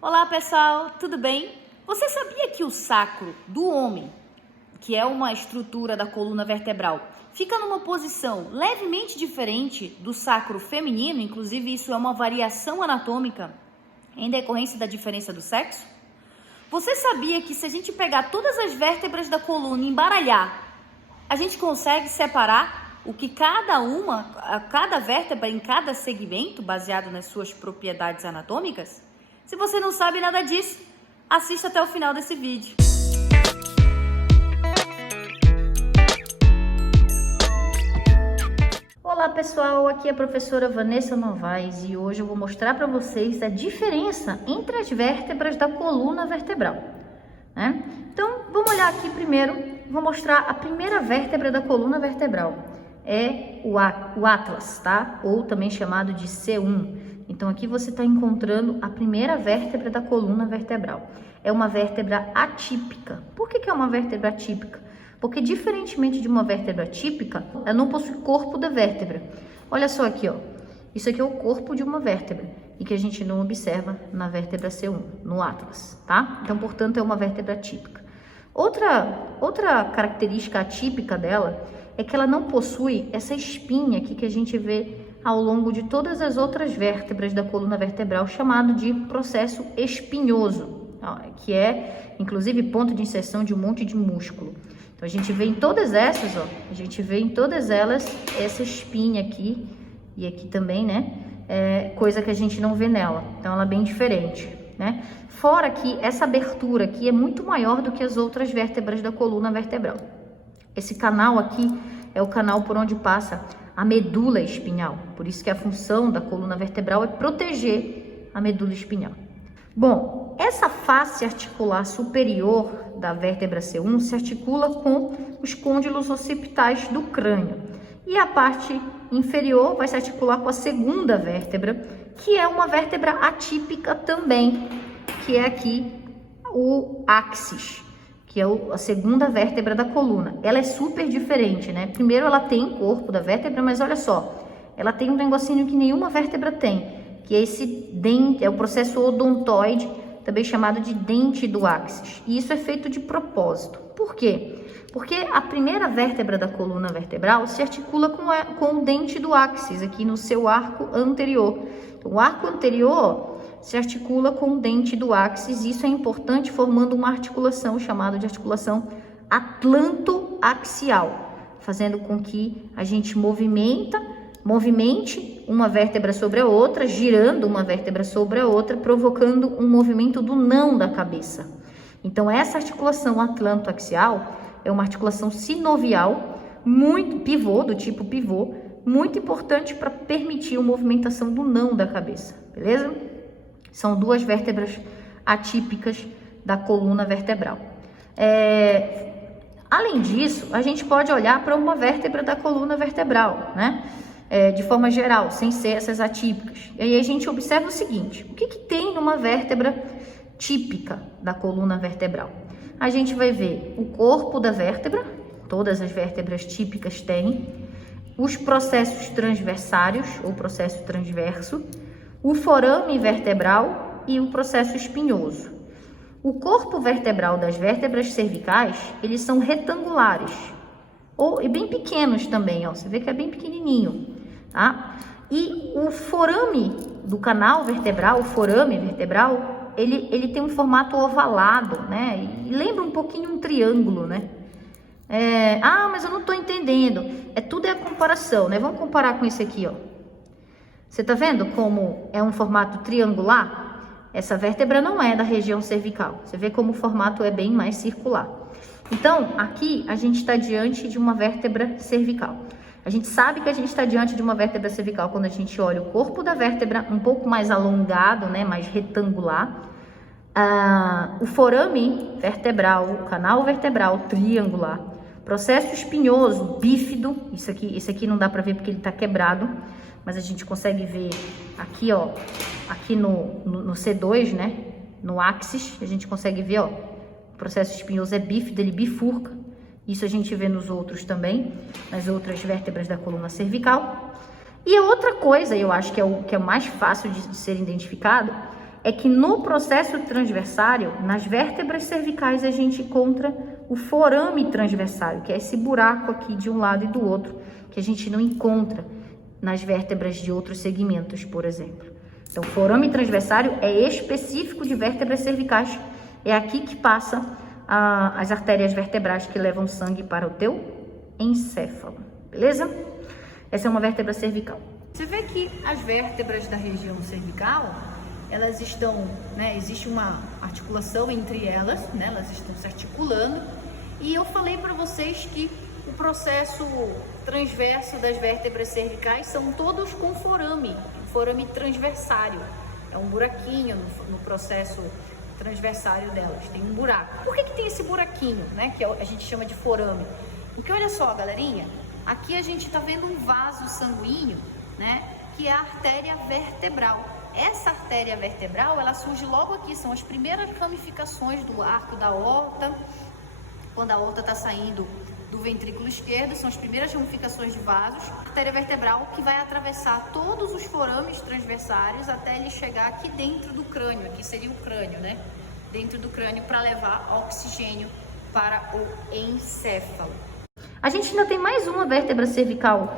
Olá pessoal, tudo bem? Você sabia que o sacro do homem, que é uma estrutura da coluna vertebral, fica numa posição levemente diferente do sacro feminino? Inclusive isso é uma variação anatômica em decorrência da diferença do sexo? Você sabia que se a gente pegar todas as vértebras da coluna e embaralhar, a gente consegue separar o que cada vértebra em cada segmento, baseado nas suas propriedades anatômicas? Se você não sabe nada disso, assista até o final desse vídeo. Olá pessoal, aqui é a professora Vanessa Novaes e hoje eu vou mostrar para vocês a diferença entre as vértebras da coluna vertebral, né? Então, vamos olhar aqui primeiro, vou mostrar a primeira vértebra da coluna vertebral, é o Atlas, tá? Ou também chamado de C1. Então, aqui você está encontrando a primeira vértebra da coluna vertebral. É uma vértebra atípica. Por que é uma vértebra atípica? Porque, diferentemente de uma vértebra típica, ela não possui corpo da vértebra. Olha só aqui, ó. Isso aqui é o corpo de uma vértebra e que a gente não observa na vértebra C1, no Atlas, tá? Então, portanto, é uma vértebra atípica. Outra característica atípica dela é que ela não possui essa espinha aqui que a gente vê ao longo de todas as outras vértebras da coluna vertebral, chamado de processo espinhoso, que é, inclusive, ponto de inserção de um monte de músculo. Então, a gente vê em todas essas, ó, a gente vê em todas elas essa espinha aqui, e aqui também, né, coisa que a gente não vê nela. Então, ela é bem diferente, né? Fora que essa abertura aqui é muito maior do que as outras vértebras da coluna vertebral. Esse canal aqui é o canal por onde passa a medula espinhal, por isso que a função da coluna vertebral é proteger a medula espinhal. Bom, essa face articular superior da vértebra C1 se articula com os côndilos occipitais do crânio e a parte inferior vai se articular com a segunda vértebra, que é uma vértebra atípica também, que é aqui o áxis, que é a segunda vértebra da coluna. Ela é super diferente, né? Primeiro, ela tem o corpo da vértebra, mas olha só, ela tem um negocinho que nenhuma vértebra tem, que é esse dente, é o processo odontoide, também chamado de dente do áxis. E isso é feito de propósito. Por quê? Porque a primeira vértebra da coluna vertebral se articula com o dente do áxis, aqui no seu arco anterior. Então, o arco anterior se articula com o dente do áxis, e isso é importante, formando uma articulação chamada de articulação atlantoaxial, fazendo com que a gente movimente uma vértebra sobre a outra, girando uma vértebra sobre a outra, provocando um movimento do não da cabeça. Então, essa articulação atlantoaxial é uma articulação sinovial, muito pivô, do tipo pivô, muito importante para permitir a movimentação do não da cabeça, beleza? São duas vértebras atípicas da coluna vertebral. Além disso, a gente pode olhar para uma vértebra da coluna vertebral, né? De forma geral, sem ser essas atípicas. E aí a gente observa o seguinte: o que tem numa vértebra típica da coluna vertebral? A gente vai ver o corpo da vértebra, todas as vértebras típicas têm, os processos transversários, ou processo transverso, o forame vertebral e o processo espinhoso. O corpo vertebral das vértebras cervicais, eles são retangulares, e bem pequenos também, ó. Você vê que é bem pequenininho, tá? E o forame do canal vertebral, o forame vertebral, ele tem um formato ovalado, né? E lembra um pouquinho um triângulo, né? Mas eu não estou entendendo. Tudo é a comparação, né? Vamos comparar com esse aqui, ó. Você tá vendo como é um formato triangular? Essa vértebra não é da região cervical. Você vê como o formato é bem mais circular. Então, aqui a gente está diante de uma vértebra cervical. A gente sabe que a gente está diante de uma vértebra cervical quando a gente olha o corpo da vértebra um pouco mais alongado, né, mais retangular. O forame vertebral, o canal vertebral triangular. Processo espinhoso, bífido. Esse aqui não dá para ver porque ele está quebrado, mas a gente consegue ver aqui, ó, aqui no C2, né, no áxis, a gente consegue ver, ó, o processo espinhoso é bífido, ele bifurca. Isso a gente vê nos outros também, nas outras vértebras da coluna cervical. E a outra coisa, eu acho que é mais fácil de ser identificado, é que no processo transversário, nas vértebras cervicais, a gente encontra o forame transversário, que é esse buraco aqui de um lado e do outro, que a gente não encontra nas vértebras de outros segmentos, por exemplo. Então, forame transversário é específico de vértebras cervicais. É aqui que passa as artérias vertebrais que levam sangue para o teu encéfalo, beleza? Essa é uma vértebra cervical. Você vê que as vértebras da região cervical, elas estão, né, existe uma articulação entre elas, né, elas estão se articulando. E eu falei para vocês que o processo transverso das vértebras cervicais são todos com forame transversário. É um buraquinho no processo transversário delas, tem um buraco. Por que tem esse buraquinho, né, que a gente chama de forame? Porque olha só, galerinha, aqui a gente tá vendo um vaso sanguíneo, né, que é a artéria vertebral. Essa artéria vertebral, ela surge logo aqui, são as primeiras ramificações do arco da aorta. Quando a aorta está saindo do ventrículo esquerdo, são as primeiras ramificações de vasos. A artéria vertebral que vai atravessar todos os forames transversários até ele chegar aqui dentro do crânio. Aqui seria o crânio, né? Dentro do crânio, para levar oxigênio para o encéfalo. A gente ainda tem mais uma vértebra cervical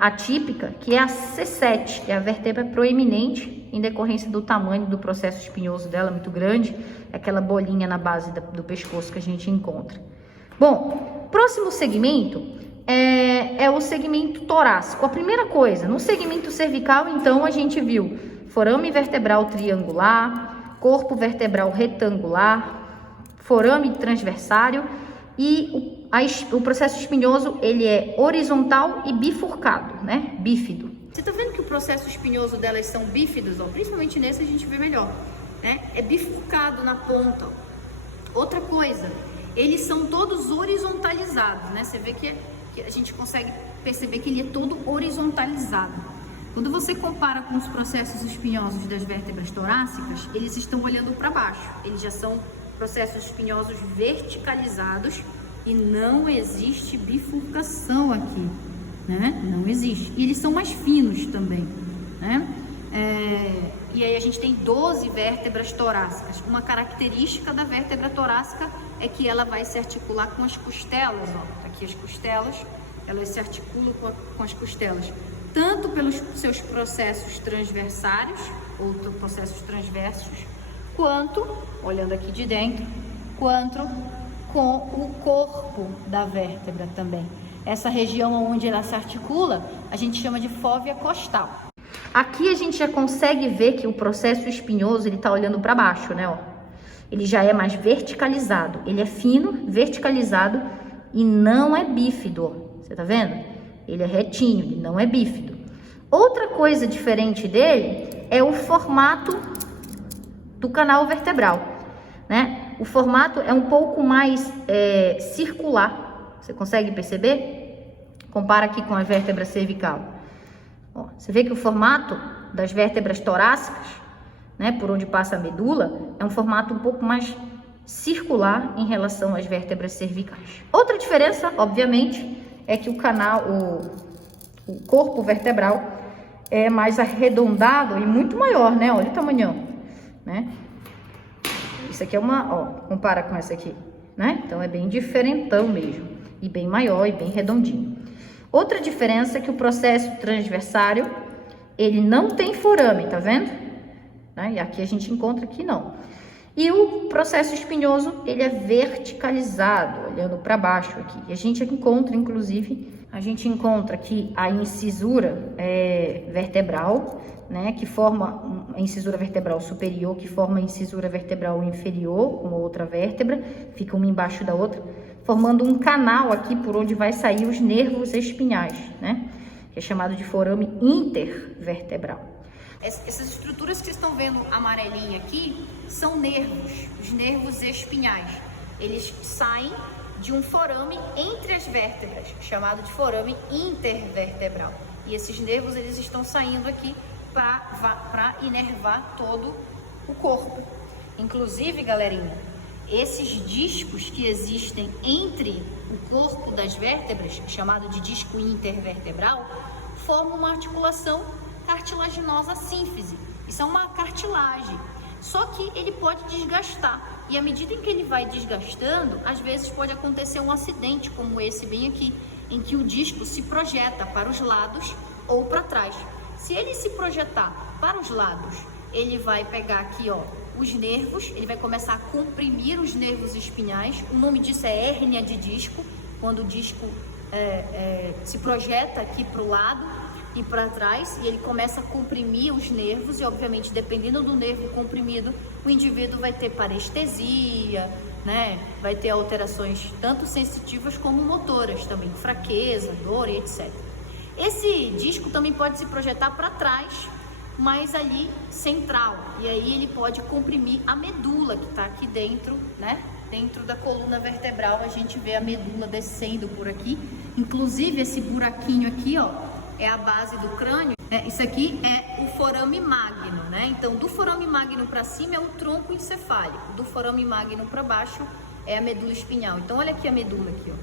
atípica, que é a C7, que é a vértebra proeminente, em decorrência do tamanho do processo espinhoso dela, muito grande, aquela bolinha na base do pescoço que a gente encontra. Bom, próximo segmento é o segmento torácico. A primeira coisa, no segmento cervical, então, a gente viu forame vertebral triangular, corpo vertebral retangular, forame transversário e o processo espinhoso, ele é horizontal e bifurcado, né? Bífido. Você tá vendo que o processo espinhoso delas são bífidos, ó? Principalmente nesse a gente vê melhor, né? É bifurcado na ponta. Outra coisa, eles são todos horizontalizados, né? Você vê que a gente consegue perceber que ele é todo horizontalizado. Quando você compara com os processos espinhosos das vértebras torácicas, eles estão olhando para baixo. Eles já são processos espinhosos verticalizados e não existe bifurcação aqui, né? Não existe. E eles são mais finos também, né? E aí a gente tem 12 vértebras torácicas. Uma característica da vértebra torácica é que ela vai se articular com as costelas, ó. Aqui as costelas, elas se articulam com as costelas, tanto pelos seus processos transversários, ou processos transversos, quanto, olhando aqui de dentro, quanto com o corpo da vértebra também. Essa região onde ela se articula, a gente chama de fóvea costal. Aqui a gente já consegue ver que o processo espinhoso, ele tá olhando para baixo, né, ó. Ele já é mais verticalizado, ele é fino, verticalizado e não é bífido, ó. Você tá vendo? Ele é retinho, ele não é bífido. Outra coisa diferente dele é o formato do canal vertebral, né? O formato é um pouco mais circular. Você consegue perceber? Compara aqui com a vértebra cervical. Ó, você vê que o formato das vértebras torácicas, né, por onde passa a medula, é um formato um pouco mais circular em relação às vértebras cervicais. Outra diferença, obviamente, é que o corpo vertebral é mais arredondado e muito maior, né? Olha o tamanhão, né? Isso aqui é compara com essa aqui, né? Então é bem diferentão mesmo, e bem maior e bem redondinho. Outra diferença é que o processo transversário, ele não tem forame, tá vendo? Né? E aqui a gente encontra aqui não. E o processo espinhoso, ele é verticalizado, olhando para baixo aqui. E a gente encontra, inclusive, aqui a incisura vertebral, né, que forma a incisura vertebral superior, que forma a incisura vertebral inferior, com outra vértebra, fica uma embaixo da outra, formando um canal aqui por onde vai sair os nervos espinhais, né, que é chamado de forame intervertebral. Essas estruturas que vocês estão vendo amarelinha aqui são nervos, os nervos espinhais. Eles saem de um forame entre as vértebras, chamado de forame intervertebral. E esses nervos, eles estão saindo aqui para inervar todo o corpo. Inclusive, galerinha, esses discos que existem entre o corpo das vértebras, chamado de disco intervertebral, formam uma articulação cartilaginosa sínfise. Isso é uma cartilagem. Só que ele pode desgastar. E à medida em que ele vai desgastando, às vezes pode acontecer um acidente como esse bem aqui, em que o disco se projeta para os lados ou para trás. Se ele se projetar para os lados, ele vai pegar aqui, ó, os nervos, ele vai começar a comprimir os nervos espinhais. O nome disso é hérnia de disco, quando o disco se projeta aqui para o lado e para trás, e ele começa a comprimir os nervos, e obviamente, dependendo do nervo comprimido, o indivíduo vai ter parestesia, né? Vai ter alterações tanto sensitivas como motoras também, fraqueza, dor e etc. Esse disco também pode se projetar para trás, mas ali central, e aí ele pode comprimir a medula que está aqui dentro, né? Dentro da coluna vertebral a gente vê a medula descendo por aqui, inclusive esse buraquinho aqui, ó, é a base do crânio. Isso aqui é o forame magno, né? Então, do forame magno para cima é o tronco encefálico, do forame magno para baixo é a medula espinhal. Então, olha aqui a medula aqui, ó,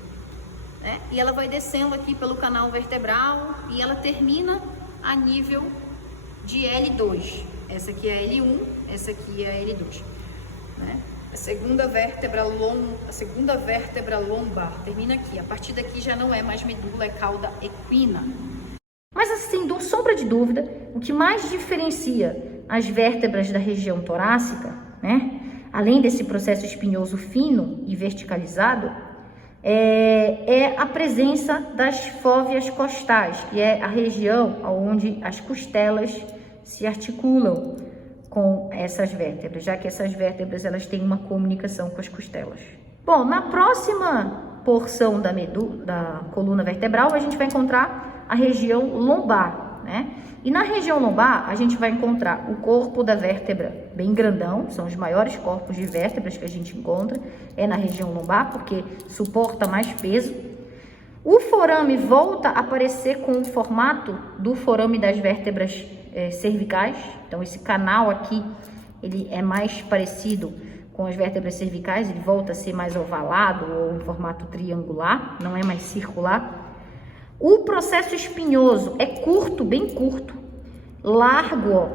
né? E ela vai descendo aqui pelo canal vertebral e ela termina a nível de L2. Essa aqui é L1, essa aqui é L2, né? A segunda vértebra lombar termina aqui. A partir daqui já não é mais medula, é cauda equina. Mas assim, sem sombra de dúvida, o que mais diferencia as vértebras da região torácica, né, além desse processo espinhoso fino e verticalizado, é a presença das fóveas costais, que é a região onde as costelas se articulam com essas vértebras, já que essas vértebras elas têm uma comunicação com as costelas. Bom, na próxima porção da coluna vertebral, a gente vai encontrar a região lombar, né? E na região lombar, a gente vai encontrar o corpo da vértebra bem grandão, são os maiores corpos de vértebras que a gente encontra, é na região lombar, porque suporta mais peso. O forame volta a aparecer com o formato do forame das vértebras cervicais, então esse canal aqui, ele é mais parecido com as vértebras cervicais, ele volta a ser mais ovalado ou em formato triangular, não é mais circular. O processo espinhoso é curto, bem curto, largo, ó,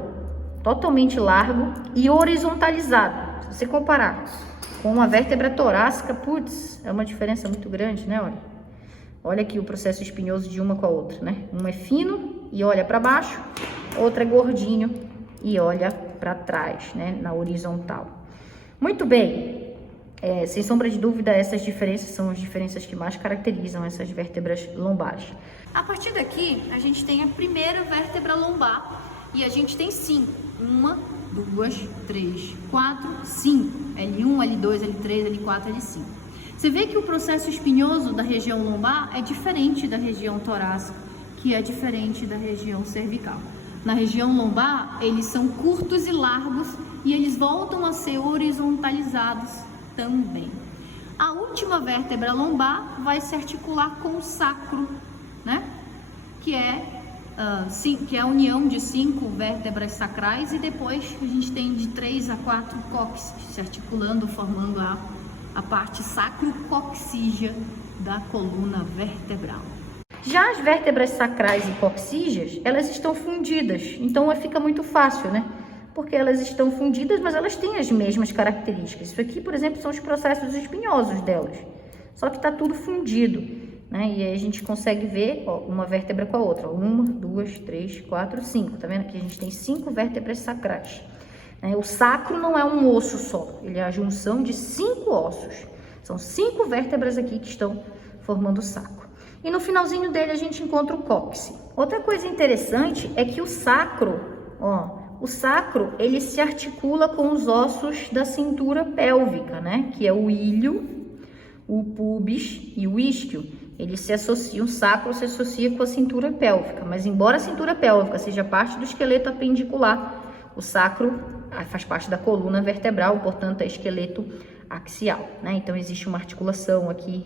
totalmente largo e horizontalizado. Se você comparar com uma vértebra torácica, putz, é uma diferença muito grande, né? Olha aqui o processo espinhoso de uma com a outra, né? Um é fino e olha para baixo, outra é gordinho e olha para trás, né? Na horizontal. Muito bem. Sem sombra de dúvida, essas diferenças são as diferenças que mais caracterizam essas vértebras lombares. A partir daqui, a gente tem a primeira vértebra lombar e a gente tem 5. 1, 2, 3, 4, 5. L1, L2, L3, L4, L5. Você vê que o processo espinhoso da região lombar é diferente da região torácica, que é diferente da região cervical. Na região lombar, eles são curtos e largos e eles voltam a ser horizontalizados também. A última vértebra lombar vai se articular com o sacro, né? Que é a união de 5 vértebras sacrais, e depois a gente tem de 3 a 4 cóccixes se articulando, formando a parte sacro-coccígea da coluna vertebral. Já as vértebras sacrais e coccígeas, elas estão fundidas, então fica muito fácil, né? Porque elas estão fundidas, mas elas têm as mesmas características. Isso aqui, por exemplo, são os processos espinhosos delas, só que está tudo fundido, né? E aí a gente consegue ver, ó, uma vértebra com a outra. 1, 2, 3, 4, 5. Tá vendo que a gente tem 5 vértebras sacrais, né? O sacro não é um osso só, ele é a junção de 5 ossos. São 5 vértebras aqui que estão formando o sacro. E no finalzinho dele a gente encontra o cóccix. Outra coisa interessante é que o sacro, ó, o sacro, ele se articula com os ossos da cintura pélvica, né? Que é o ilho, o pubis e o isquio. Eles se associam, o sacro se associa com a cintura pélvica. Mas embora a cintura pélvica seja parte do esqueleto apendicular, o sacro faz parte da coluna vertebral, portanto é esqueleto axial, né? Então existe uma articulação aqui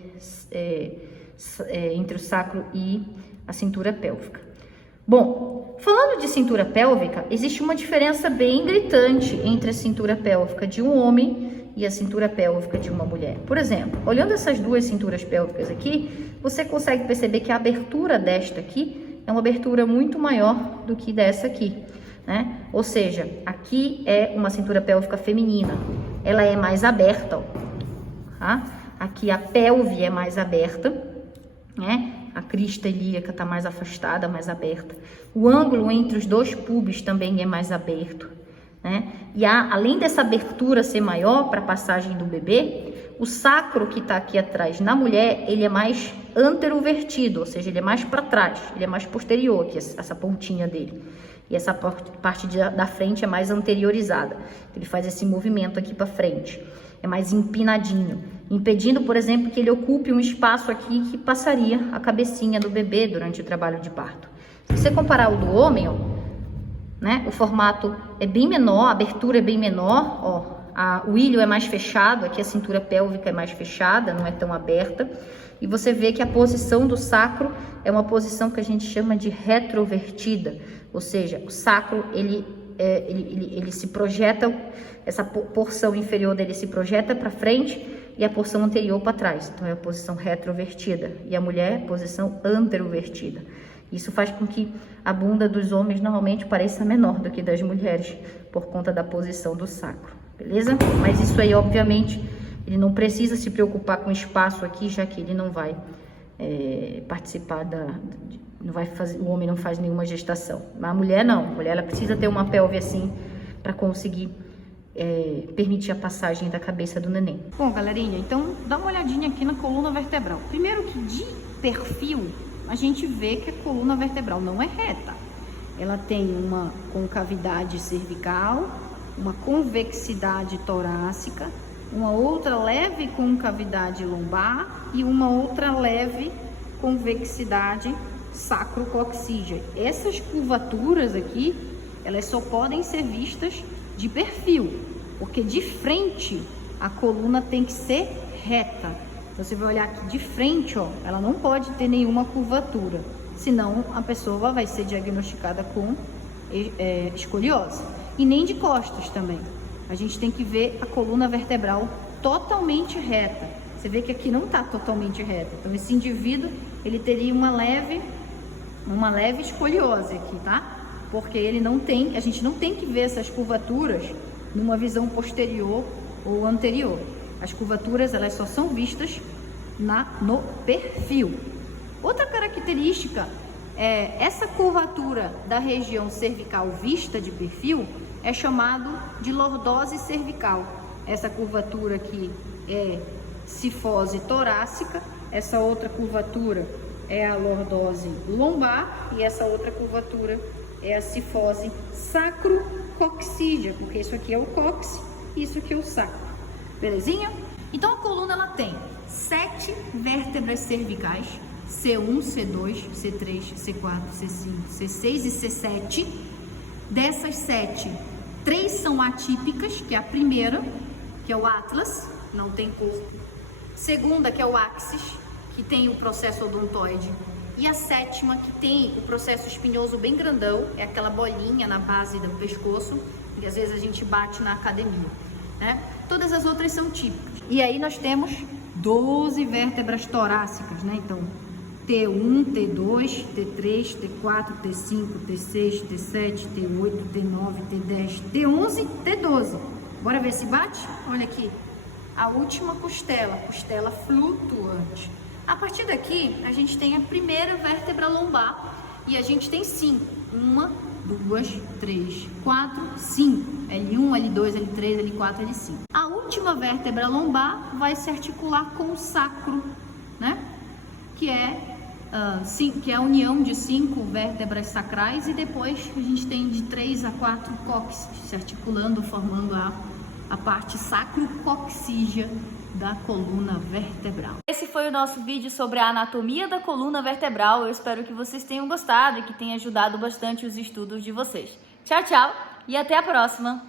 entre o sacro e a cintura pélvica. Bom, falando de cintura pélvica, existe uma diferença bem gritante entre a cintura pélvica de um homem e a cintura pélvica de uma mulher. Por exemplo, olhando essas duas cinturas pélvicas aqui, você consegue perceber que a abertura desta aqui é uma abertura muito maior do que dessa aqui, né? Ou seja, aqui é uma cintura pélvica feminina, ela é mais aberta, ó, tá? Aqui a pelve é mais aberta, né? A crista ilíaca está mais afastada, mais aberta. O ângulo entre os dois pubis também é mais aberto, né? E além dessa abertura ser maior para a passagem do bebê, o sacro que está aqui atrás na mulher, ele é mais anterovertido, ou seja, ele é mais para trás, ele é mais posterior, aqui, essa pontinha dele. E essa parte da frente é mais anteriorizada. Ele faz esse movimento aqui para frente, é mais empinadinho, impedindo, por exemplo, que ele ocupe um espaço aqui que passaria a cabecinha do bebê durante o trabalho de parto. Se você comparar o do homem, ó, né, o formato é bem menor, a abertura é bem menor, ó. O ilho é mais fechado, aqui a cintura pélvica é mais fechada, não é tão aberta. E você vê que a posição do sacro é uma posição que a gente chama de retrovertida. Ou seja, o sacro, ele se projeta, essa porção inferior dele se projeta para frente e a porção anterior para trás. Então é a posição retrovertida. E a mulher, posição anterovertida. Isso faz com que a bunda dos homens normalmente pareça menor do que das mulheres, por conta da posição do sacro. Beleza? Mas isso aí, obviamente, ele não precisa se preocupar com espaço aqui, já que ele não vai participar não vai fazer, o homem não faz nenhuma gestação. Mas a mulher não, a mulher ela precisa ter uma pelve assim para conseguir permitir a passagem da cabeça do neném. Bom, galerinha, então dá uma olhadinha aqui na coluna vertebral. Primeiro que de perfil a gente vê que a coluna vertebral não é reta. Ela tem uma concavidade cervical, uma convexidade torácica, uma outra leve concavidade lombar e uma outra leve convexidade sacrococcígea. Essas curvaturas aqui, elas só podem ser vistas de perfil, porque de frente a coluna tem que ser reta. Então, você vai olhar aqui de frente, ó, ela não pode ter nenhuma curvatura, senão a pessoa vai ser diagnosticada com escoliose. E nem de costas também. A gente tem que ver a coluna vertebral totalmente reta. Você vê que aqui não está totalmente reta. Então esse indivíduo, ele teria uma leve escoliose aqui, tá? Porque ele não tem, a gente não tem que ver essas curvaturas numa visão posterior ou anterior. As curvaturas, elas só são vistas no perfil. Outra característica essa curvatura da região cervical vista de perfil é chamado de lordose cervical. Essa curvatura aqui é cifose torácica, essa outra curvatura é a lordose lombar e essa outra curvatura é a cifose sacrococcígea, porque isso aqui é o cóccix e isso aqui é o sacro. Belezinha? Então a coluna ela tem 7 vértebras cervicais, C1, C2, C3, C4, C5, C6 e C7. Dessas 7, 3 são atípicas, que é a primeira, que é o atlas, não tem corpo. Segunda, que é o axis, que tem o processo odontoide. E a sétima, que tem o processo espinhoso bem grandão, é aquela bolinha na base do pescoço, que às vezes a gente bate na academia, né? Todas as outras são típicas. E aí nós temos 12 vértebras torácicas, né? Então, T1, T2, T3, T4, T5, T6, T7, T8, T9, T10, T11, T12. Bora ver se bate? Olha aqui, a última costela flutuante. A partir daqui, a gente tem a primeira vértebra lombar e a gente tem 5. 1, 2, 3, 4, 5. L1, L2, L3, L4, L5. A última vértebra lombar vai se articular com o sacro, né? Que é a união de 5 vértebras sacrais e depois a gente tem de 3 a 4 cóccix se articulando, formando a parte sacrococcígea da coluna vertebral. Esse foi o nosso vídeo sobre a anatomia da coluna vertebral. Eu espero que vocês tenham gostado e que tenha ajudado bastante os estudos de vocês. Tchau, tchau e até a próxima!